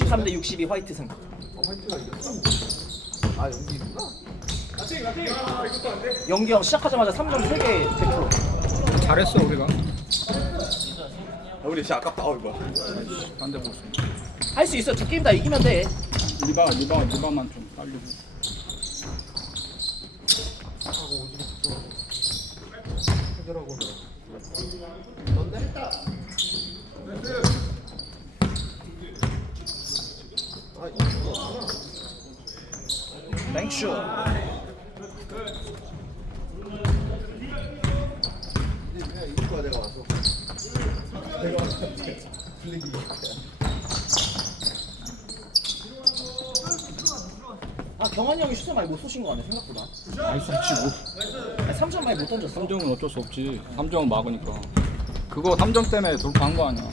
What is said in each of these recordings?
93대 62 화이트 승. 어, 화이트가 이겼어? 아 여기구나. 영기 형 시작하자마자 3점 3개 100%. 잘했어 우리가. 아, 우리 진짜 아깝다. 어 이거. 반대 보수. 할 수 있어. 두 게임 다 이기면 돼. 리바 리바 리바만 좀 빨리고. 하고 오지게 해결하고 넌데? 아 거야 내가 와서. 내가 와서 블랙이. 아 경환이 형이 슛을 많이 못 쏘신 거 같네 생각보다. 나이스 치고. 아니, 3점 많이 못 던졌어. 3점은 어쩔 수 없지. 3점은 막으니까. 그거 3점 때문에 돌파한 거 아니야.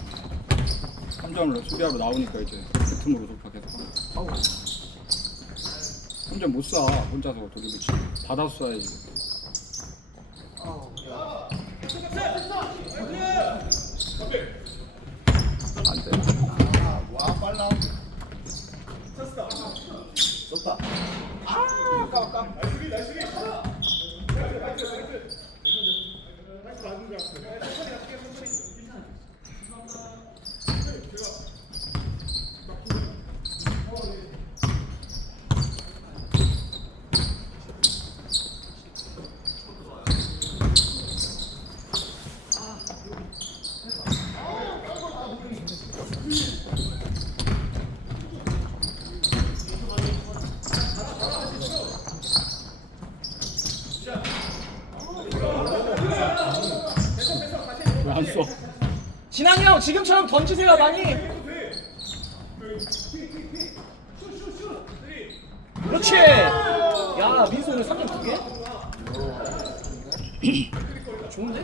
3점을 수비하러 나오니까 이제 그 틈으로 돌파 계속. 하고. 3점 못 쏴. 혼자서 돌리고 치. 받아서 쏴야지. 안 돼. 와 빨라. 좋다. 아 아까 아까. 왜 안 쏴? 진환이 형 지금처럼 던지세요 많이. 그렇지. 야 민수 오늘 3점 두 개? 좋은데?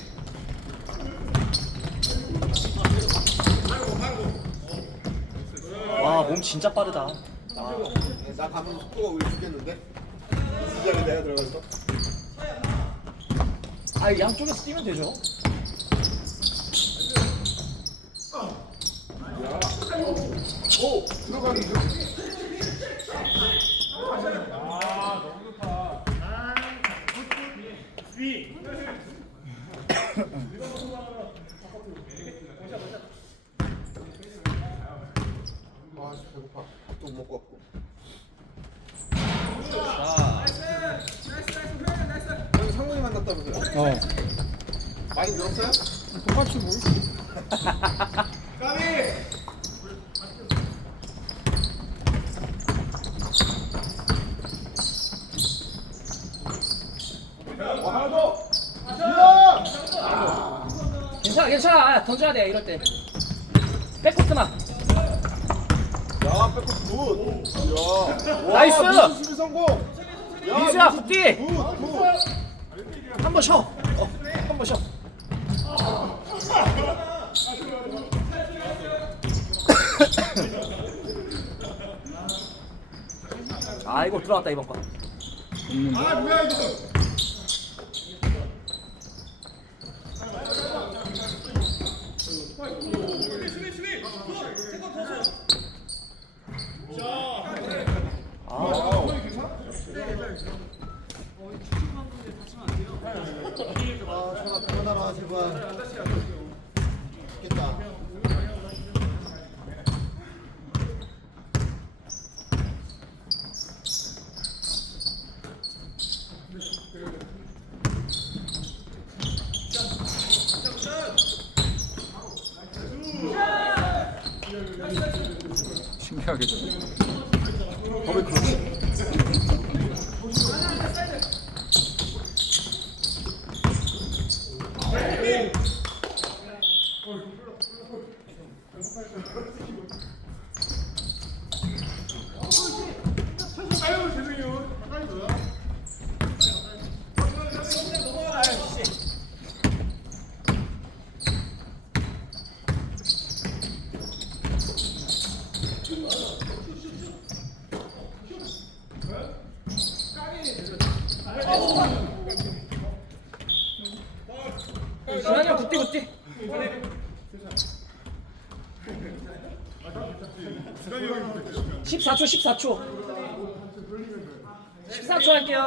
몸 진짜 빠르다. 아, 나 가면 속도가 우리 죽겠는데? 이 자리 내가 들어가서 아 양쪽에서 뛰면 되죠. 오 들어가기 좀. 아 씨, 배고파. 밥도 못 먹고 왔고. 여기 상훈이 만났다면서요? 어. 많이 늘었어요? 똑같이 뭐. 괜찮아 괜찮아 아, 던져야 돼 이럴 때. 백코트만. 야, 백호 굿. 야. 와, 나이스! 민수 수비 성공. 야, 민수야 민수 붙기. 굿, 굿. 한 번 쉬어. 어, 한 번 쉬어. 아이고 들어왔다 이번 거. 없는데. 와우. 아, 전화 그만하라 제발. 죽겠다. 해야겠죠 더블 클러치. 형 굿띠 굿띠 14초 14초. 14초 할게요.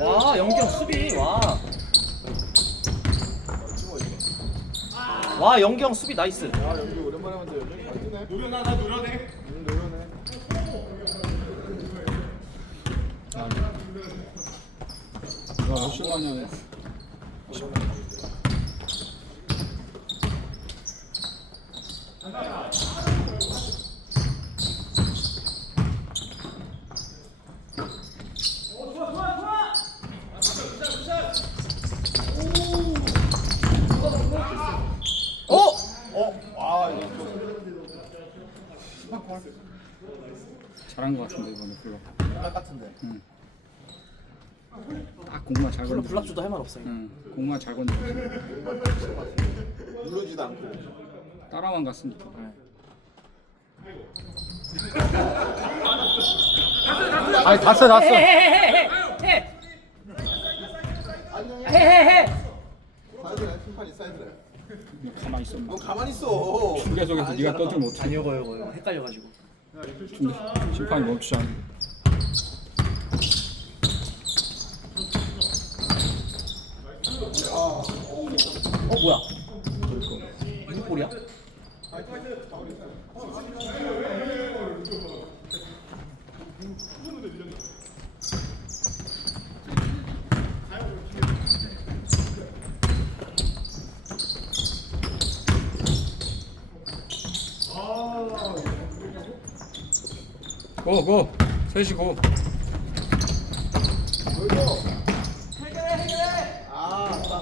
와 연경 수비 와. 와 연경 수비 나이스. 아 여기 오랜만에 봤는데 연락이 잘 뜨네. 노련하 다 노련해. 응 노련해. 와 열심히 하냐 어? 어? 아 이거 좀 잘한 것 같은데 이번에 블락 딱 같은데. 딱 공만 잘 건져 블락주도 할 말 없어요. 응 공만 잘 건져 누르지도 않고. 따라만 갔으니까 아니 다 써, 다 써. 해해해 사이드래 심판이 사이드래. 가만히 있어. 너 가만히 있어. 중계석에서 네가 떠들면 어떡해. 아니 이거 이거 이거 헷갈려가지고 중- 심판이 멈추지 않는데. 어 뭐야 누구 볼이야? 고, 고. 셋이 고. 아.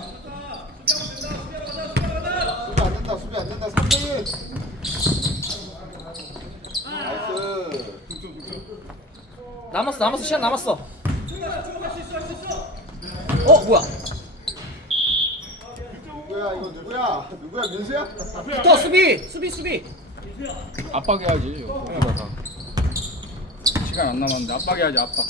수비 안 된다. 수비 안 된다. 3대1. 나이스. 남았어 남았어 시간 남았어 어 뭐야 누구야 이거 누구야? 누구야 민수야? 붙어 수비 수비 수비 압박해야지. 여기가 다. 시간 안 남았는데 압박해야지 압박.